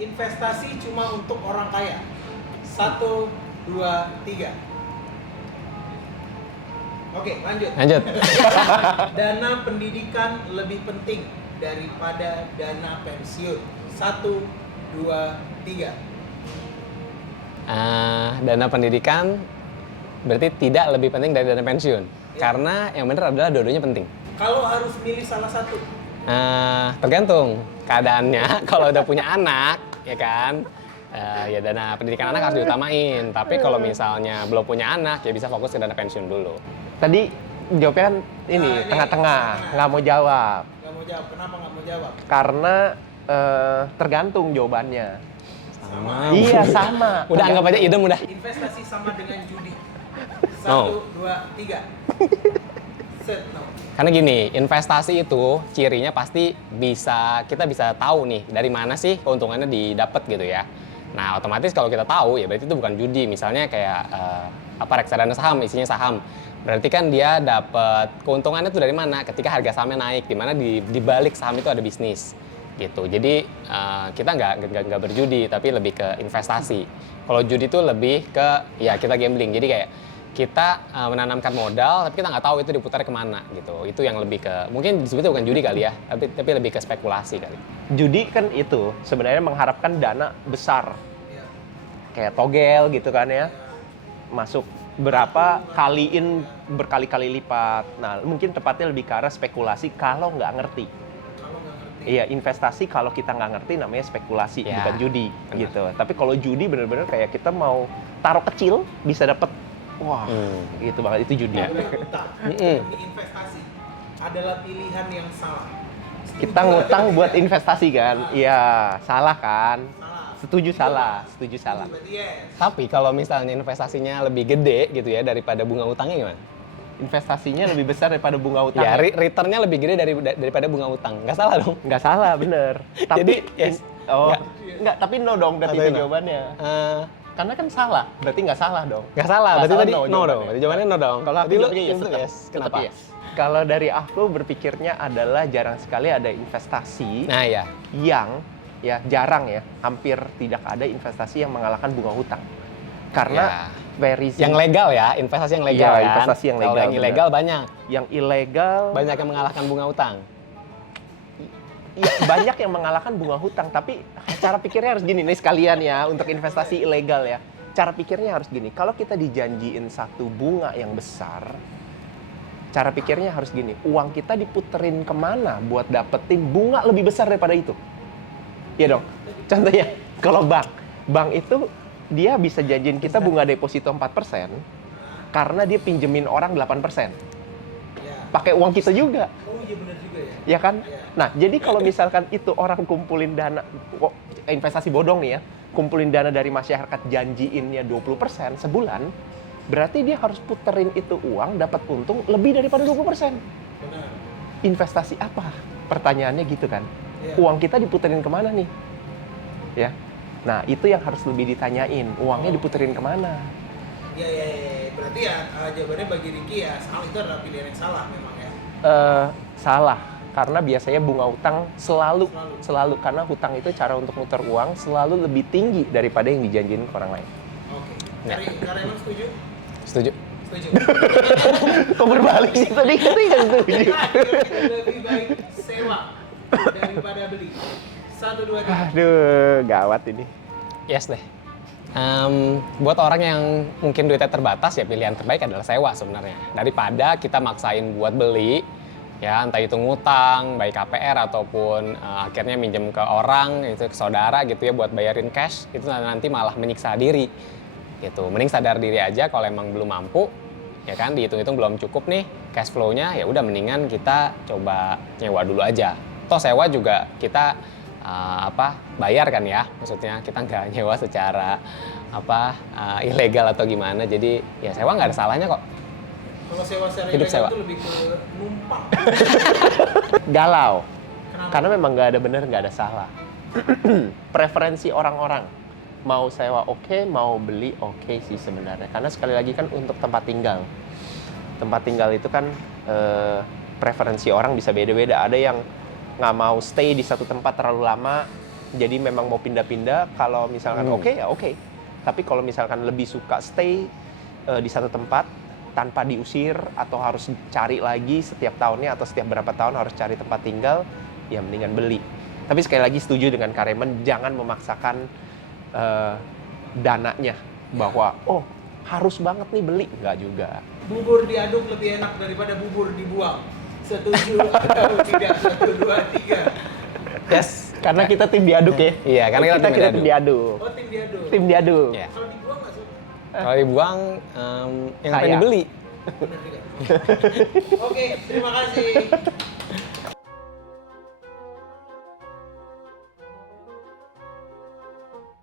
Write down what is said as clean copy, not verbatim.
investasi cuma untuk orang kaya. 1, 2, 3. Oke, lanjut. Dana pendidikan lebih penting daripada dana pensiun. 1, 2, 3. Dana pendidikan berarti tidak lebih penting dari dana pensiun. Karena yang benar adalah dua-duanya penting. Kalau harus milih salah satu. Tergantung keadaannya. Kalau udah punya anak, ya kan, ya dana pendidikan anak harus diutamain. Tapi kalau misalnya belum punya anak, ya bisa fokus ke dana pensiun dulu. Tadi jawabnya kan ini tengah-tengah, nggak mau jawab. Nggak mau jawab. Kenapa nggak mau jawab? Karena tergantung jawabannya. Sama. Iya sama. Udah anggap aja idem udah. Investasi sama dengan judi. 1, No. 2, 3. Set, no. Karena gini, investasi itu cirinya pasti kita bisa tahu nih dari mana sih keuntungannya didapat gitu ya. Nah, otomatis kalau kita tahu ya berarti itu bukan judi. Misalnya kayak reksadana saham, isinya saham. Berarti kan dia dapat keuntungannya itu dari mana? Ketika harga sahamnya naik, di mana di balik saham itu ada bisnis gitu. Jadi kita nggak berjudi, tapi lebih ke investasi. Kalau judi itu lebih ke ya kita gambling. Jadi kayak kita menanamkan modal, tapi kita nggak tahu itu diputar kemana gitu. Itu yang lebih ke, mungkin disebutnya bukan judi kali ya, tapi lebih ke spekulasi kali. Judi kan itu sebenarnya mengharapkan dana besar. Iya. Kayak togel gitu kan ya. Masuk berapa kaliin berkali-kali lipat. Nah, mungkin tepatnya lebih ke arah spekulasi kalau nggak ngerti. Kalau nggak ngerti. Iya, investasi kalau kita nggak ngerti namanya spekulasi, Ya, bukan judi benar. gitu. Tapi kalau judi bener-bener kayak kita mau taruh kecil bisa dapet, wah, gitu banget, itu judi. Utang demi investasi adalah pilihan yang salah. Setuju Kita ngutang buat investasi kan? Iya, salah kan? Salah. Setuju salah, setuju salah. Berarti yes. Tapi kalau misalnya investasinya lebih gede gitu ya daripada bunga utangnya gimana? Investasinya lebih besar daripada bunga utang. Ya, returnnya lebih gede daripada bunga utang. Nggak salah dong? Nggak salah, bener. Tapi, Jadi, yes. oh, Nggak. nggak, tapi no dong, berarti Atau itu no? jawabannya. Eh, Karena kan salah, berarti nggak salah dong. Nggak salah, Nggak berarti salah, tadi no no jawabannya. dong. Berarti jawabannya no dong. Kalau aku Berarti lu jawabnya yes, itu tetap. yes. Kenapa? Tetap yes. Kalau dari aku berpikirnya adalah jarang sekali ada investasi Nah ya, yang ya jarang ya, hampir tidak ada investasi yang mengalahkan bunga hutang. Karena very yang legal ya, investasi yang legal Iya, kan. investasi yang Kalau legal, yang ilegal banyak. yang ilegal Banyak yang mengalahkan bunga utang. ya, banyak yang mengalahkan bunga hutang, tapi cara pikirnya harus gini nih sekalian ya untuk investasi ilegal ya. Cara pikirnya harus gini, kalau kita dijanjiin satu bunga yang besar, cara pikirnya harus gini, uang kita diputerin kemana buat dapetin bunga lebih besar daripada itu? Iya dong. Contohnya, kalau bank itu dia bisa janjiin kita bunga deposito 4% karena dia pinjemin orang 8%. Ya. Pakai uang kita juga. Oh iya benar juga ya. Ya kan? Iya. Nah, jadi kalau misalkan itu orang kumpulin dana, investasi bodong nih ya, kumpulin dana dari masyarakat janjiinnya 20% sebulan, berarti dia harus puterin itu uang, dapat untung lebih daripada 20%. Benar. Investasi apa? Pertanyaannya gitu kan. Iya. Uang kita diputerin kemana nih? Ya. Nah, itu yang harus lebih ditanyain. Uangnya diputerin kemana? Ya. Berarti ya jawabannya bagi Ricky ya salah, itu adalah pilihan yang salah memang ya. Salah. Karena biasanya bunga utang selalu karena hutang itu cara untuk muter uang selalu lebih tinggi daripada yang dijanjiin ke orang lain. Oke. Ya. Karena setuju? Setuju? Setuju. Kok berbalik sih tadi kita nggak setuju? Lebih baik sewa daripada beli. 1, 2, 3. Aduh, gawat ini. Yes deh. Buat orang yang mungkin duitnya terbatas ya pilihan terbaik adalah sewa sebenarnya. Daripada kita maksain buat beli, ya entah itu ngutang, baik KPR ataupun akhirnya minjem ke orang, itu ke saudara gitu ya buat bayarin cash, itu nanti malah menyiksa diri. Gitu. Mending sadar diri aja kalau emang belum mampu, ya kan dihitung-hitung belum cukup nih cash flow-nya, ya udah mendingan kita coba nyewa dulu aja. Toh sewa juga kita bayar kan ya, maksudnya kita nggak nyewa secara ilegal atau gimana, jadi ya sewa nggak ada salahnya kok. Kalau sewa secara Hidup ilegal sewa. itu lebih ke numpang. Galau. Kenapa? Karena memang nggak ada benar, nggak ada salah. Preferensi orang-orang. Mau sewa oke, mau beli oke sih sebenarnya. Karena sekali lagi kan untuk tempat tinggal. Tempat tinggal itu kan preferensi orang bisa beda-beda. Ada yang nggak mau stay di satu tempat terlalu lama, Jadi memang mau pindah-pindah, kalau misalkan oke ya oke. Tapi kalau misalkan lebih suka stay di satu tempat tanpa diusir atau harus cari lagi setiap tahunnya atau setiap berapa tahun harus cari tempat tinggal, ya mendingan beli. Tapi sekali lagi setuju dengan Kak Raymond, jangan memaksakan dananya bahwa oh harus banget nih beli, enggak juga. Bubur diaduk lebih enak daripada bubur dibuang. Setuju atau tidak? 1, 2, 3. Yes, karena kita tim diaduk ya. Iya, karena kita tim diaduk. Oh, tim diaduk. Tim diaduk. Iya. Kalau dibuang nggak suka? Kalau dibuang, yang pengen Sayang. dibeli. Benar juga. Oke, terima kasih.